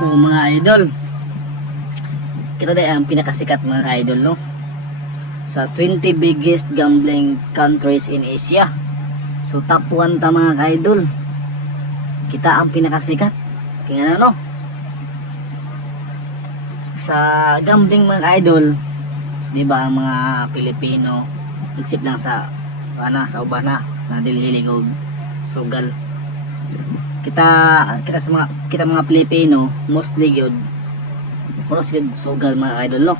So mga idol, kita na ang pinakasikat mga idol, no? Sa 20 biggest gambling countries in Asia. So top 1 ta mga idol. Kita ang pinakasikat. Kaya no? Sa gambling mga idol, di ba ang mga Pilipino except lang sa sa uban na dililig og sugal. Kita sa mga Pilipino mostly gyud sugal mga idol, no?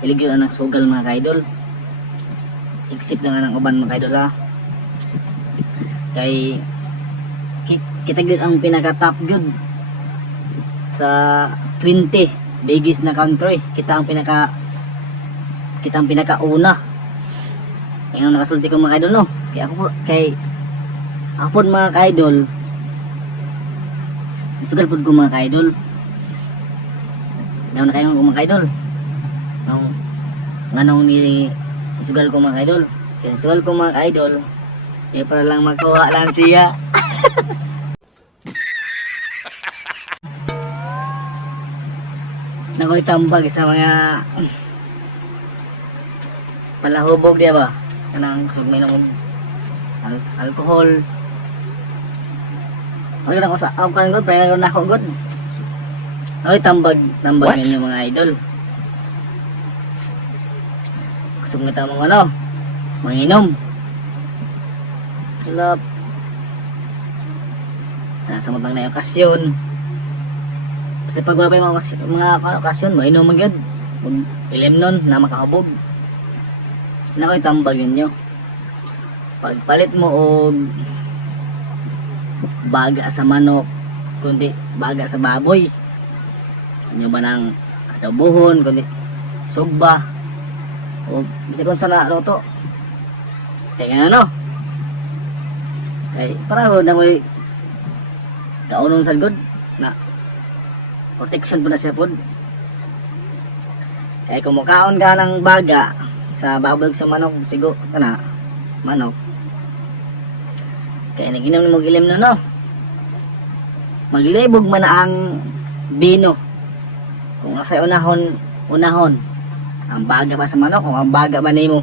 Iligyo na ng sugal mga idol, except lang ng uban mga idol ha. Kay kita gyud ang pinaka top gyud sa 20 biggest na country. Kita ang pinakauna. Kaya nakasulti ko mga idol, no? Kay ako mga idol, sugal po ko mga idol. Meron na kayo mga idol. Nganong ni sugal ko mga idol. Kaya sugal ko mga idol, para lang makuha lang siya. Nakoy tambag sa mga palahubog, di ba? Kanang sugmay ng alcohol. Ay na ko sa ako kan god, pero na ako god. Ay tambag ninyo mga idol. Gusto mo ta mga manginom. Love. Nasa mo lang na okasyon. Kasi pagbabay mga okasyon, mainom man gyud. Ilim nun na makahubog. Nakoy tambag ninyo. Pagpalit mo og baga sa manok, kundi baga sa baboy, inyo ba nang adobohon, kundi sugba o bisikon sa naroto. Kaya nga kay para na may kaunong sagod na protection po na siya po. Kaya kung mukaon ka ng baga sa baboy sa manok, sigo kana manok, kaya naginom mo ilim na maglibog man ang bino. Kung asay unahon ang baga pa sa manok o ang baga ba nimo.